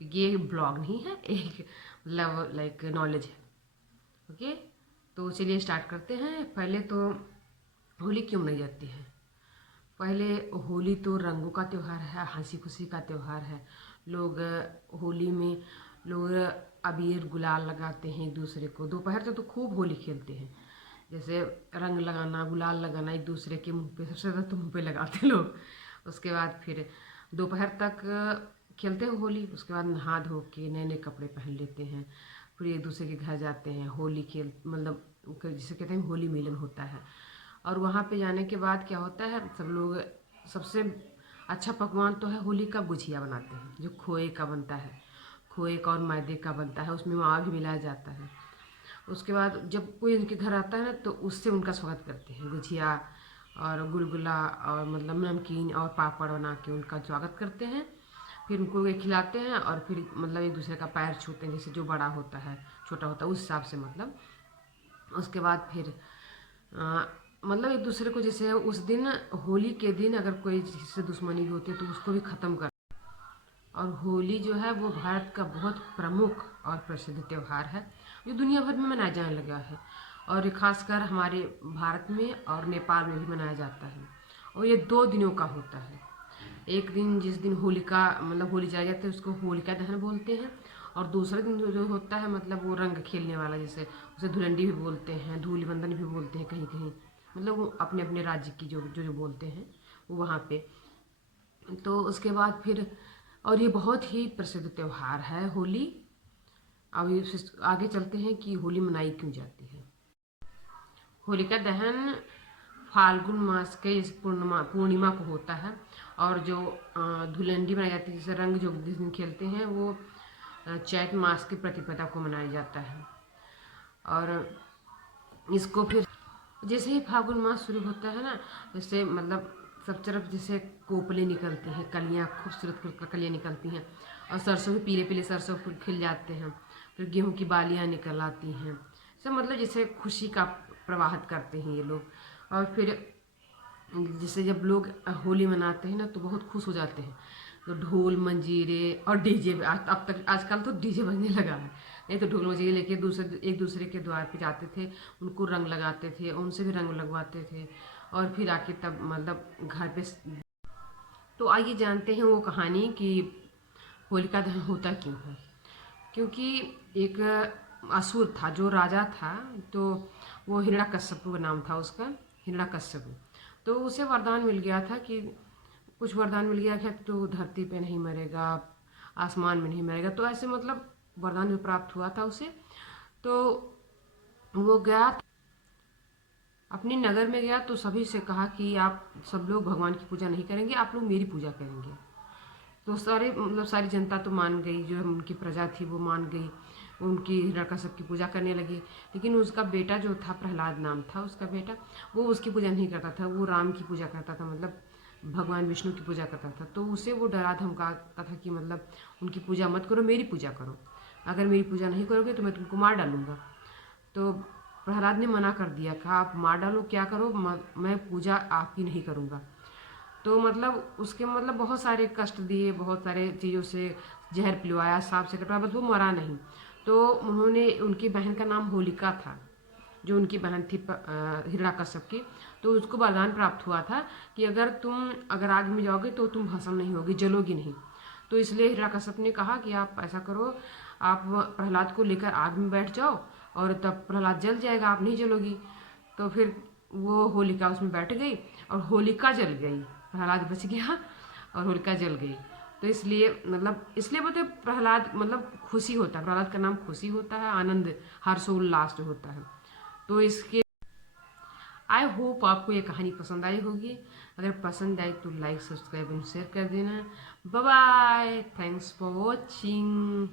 क्योंकि ये ब्लॉग नहीं है, एक मतलब लाइक नॉलेज है। ओके, तो चलिए स्टार्ट करते हैं। पहले तो होली क्यों मनाई जाती है? पहले होली तो रंगों का त्यौहार है, हंसी खुशी का त्यौहार है। लोग होली में लोग अबीर गुलाल लगाते हैं एक दूसरे को। दोपहर तक तो खूब होली खेलते हैं, जैसे रंग लगाना, गुलाल लगाना एक दूसरे के मुंह पे। सबसे ज़्यादा तो मुंह पे लगाते हैं लोग। उसके बाद फिर दोपहर तक खेलते हैं होली। उसके बाद नहा धो के नए नए कपड़े पहन लेते हैं, फिर एक दूसरे के घर जाते हैं, होली खेल मतलब जिसे कहते हैं होली मिलन होता है। और वहाँ पे जाने के बाद क्या होता है, सब लोग सबसे अच्छा पकवान तो है होली का गुझिया बनाते हैं, जो खोए का बनता है। खोए का और मैदे का बनता है, उसमें आग मिलाया जाता है। उसके बाद जब कोई उनके घर आता है ना, तो उससे उनका स्वागत करते हैं। गुझिया और गुलगुला और मतलब नमकीन और पापड़ बना के उनका स्वागत करते हैं। फिर उनको ये खिलाते हैं और फिर मतलब एक दूसरे का पैर छूते हैं, जैसे जो बड़ा होता है छोटा होता है उस हिसाब से मतलब। उसके बाद फिर मतलब एक दूसरे को, जैसे उस दिन होली के दिन अगर कोई जिससे दुश्मनी भी होती है तो उसको भी ख़त्म कर। और होली जो है वो भारत का बहुत प्रमुख और प्रसिद्ध त्यौहार है, जो दुनिया भर में मनाया जाने लगा है। और खासकर हमारे भारत में और नेपाल में भी मनाया जाता है। और ये 2 दिनों का होता है। एक दिन जिस दिन होलिका मतलब होली जलाई जाती है उसको होलिका दहन बोलते हैं। और दूसरे दिन जो होता है मतलब वो रंग खेलने वाला, जैसे उसे धुलंडी भी बोलते हैं, धूली बंधन भी बोलते हैं कहीं कहीं। मतलब वो अपने अपने राज्य की जो जो जो बोलते हैं वो वहाँ पे। तो उसके बाद फिर और ये बहुत ही प्रसिद्ध त्यौहार है होली। अब आगे चलते हैं कि होली मनाई क्यों जाती है। होलिका दहन फाल्गुन मास के इस पूर्णिमा को होता है। और जो धुलंडी मनाई जाती है, जैसे रंग जो जिस दिन खेलते हैं वो चैत मास की प्रतिपदा को मनाया जाता है। और इसको फिर जैसे ही फाल्गुन मास शुरू होता है ना, जैसे मतलब सब तरफ जैसे कोपले निकलती हैं, कलियाँ खूबसूरत खूबसूरत कलियाँ निकलती हैं। और सरसों भी पीले पीले सरसों फूल खिल जाते हैं। फिर गेहूं की बालियाँ निकल आती हैं। सब मतलब जैसे खुशी का प्रवाहित करते हैं ये लोग। और फिर जैसे जब लोग होली मनाते हैं ना तो बहुत खुश हो जाते हैं। तो ढोल मंजीरे और डीजे, अब तक आजकल तो डीजे बजने लगा है। नहीं तो ढोल मंजीरे लेके दूसरे एक दूसरे के द्वार पे जाते थे, उनको रंग लगाते थे, उनसे भी रंग लगवाते थे। और फिर आके तब मतलब घर पे। तो आइए जानते हैं वो कहानी कि होलिका दहन होता क्यों है। क्योंकि एक असुर था, जो राजा था, तो वो हिरण्यकश्यपु नाम था उसका, हिरण्यकश्यपु। तो उसे वरदान मिल गया था कि कुछ वरदान मिल गया था, तो धरती पे नहीं मरेगा, आसमान में नहीं मरेगा, तो ऐसे मतलब वरदान जो प्राप्त हुआ था उसे। तो वो गया अपने नगर में गया, तो सभी से कहा कि आप सब लोग भगवान की पूजा नहीं करेंगे, आप लोग मेरी पूजा करेंगे। तो सारे मतलब सारी जनता तो मान गई, जो उनकी प्रजा थी वो मान गई, उनकी हिरण्यकश्यप की पूजा करने लगी। लेकिन उसका बेटा जो था, प्रहलाद नाम था उसका बेटा, वो उसकी पूजा नहीं करता था, वो राम की पूजा करता था, मतलब भगवान विष्णु की पूजा करता था। तो उसे वो डरा धमकाता था कि मतलब उनकी पूजा मत करो, मेरी पूजा करो, अगर मेरी पूजा नहीं करोगे तो मैं तुमको मार डालूंगा। तो प्रहलाद ने मना कर दिया, कहा आप मार डालो क्या करो, मैं पूजा आपकी नहीं करूँगा। तो मतलब उसके मतलब बहुत सारे कष्ट दिए, बहुत सारे चीज़ों से जहर पिलवाया, सांप से कटवाया, बस वो मरा नहीं। तो उन्होंने, उनकी बहन का नाम होलिका था, जो उनकी बहन थी हिरण्यकश्यप की। तो उसको वरदान प्राप्त हुआ था कि अगर आग में जाओगे तो तुम भस्म नहीं होगी, जलोगी नहीं। तो इसलिए हिरण्यकश्यप ने कहा कि आप ऐसा करो, आप प्रहलाद को लेकर आग में बैठ जाओ और तब प्रहलाद जल जाएगा, आप नहीं जलोगी। तो फिर वो होलिका उसमें बैठ गई और होलिका जल गई, प्रहलाद बच गया और होलिका जल गई। तो इसलिए मतलब इसलिए बोलते प्रहलाद मतलब खुशी होता है, प्रहलाद का नाम खुशी होता है, आनंद, हर्षोल्लास जो होता है। तो इसके आई होप आपको ये कहानी पसंद आई होगी। अगर पसंद आई तो लाइक सब्सक्राइब एंड शेयर कर देना। Bye bye, thanks for watching.